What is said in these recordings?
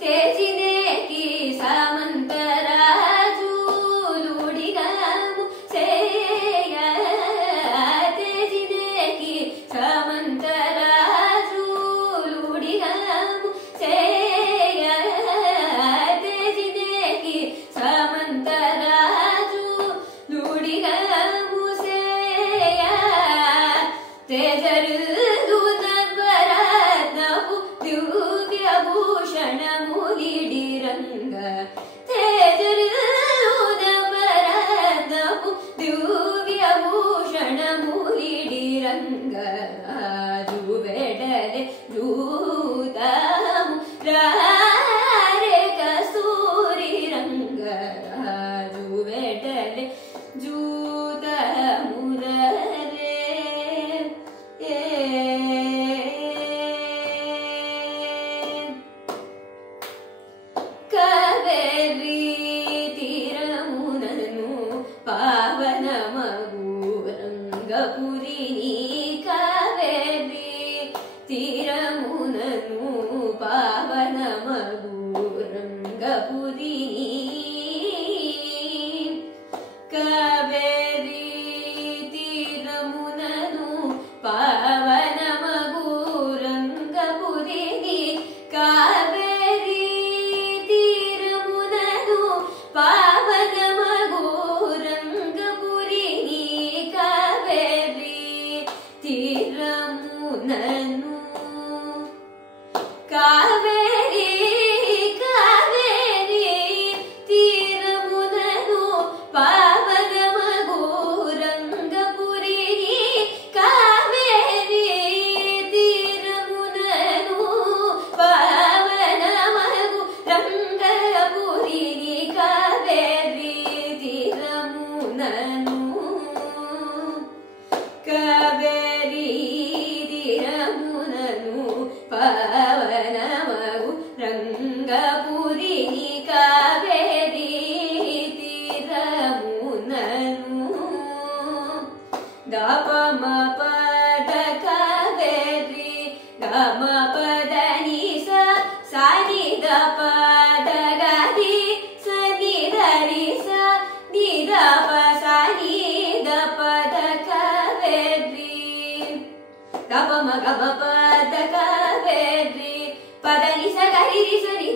तेजिने की सामंत राजू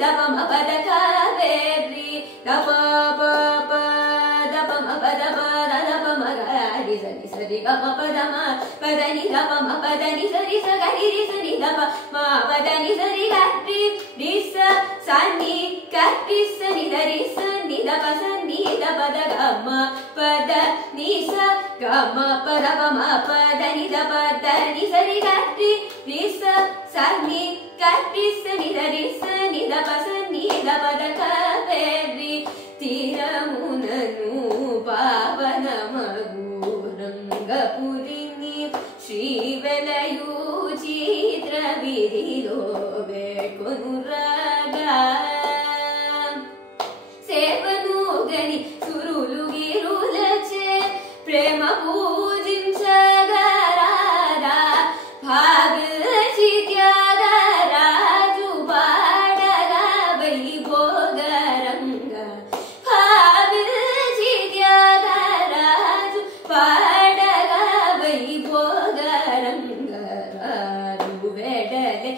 దప మపద కావేరి దప పప దప మపద పద దప మగరి సరి సరి గమ పదమ పదని దప మపదని సరి సగరి సరి దప మపదని సరి గరి రిస సని కరి సని దరి సని దప సని దపద గమ పద నిస గమ పద పమ పదని దప దని సరి గరి రిస సని కరి సని దరి సని దప సని దపద కావేరి తీరమునను పావనమగు రంగపురిని శ్రీవెలయు చిత్ర విధిలో వేకొనురాగా సేవను గని సురులు గిరులచే ప్రేమ పూజించగరారా భాగచి త్యాగరాజు పాడగా వైభోగరంగా భాగచి త్యాగరాజు పాడగా వైభోగరంగా వెడలే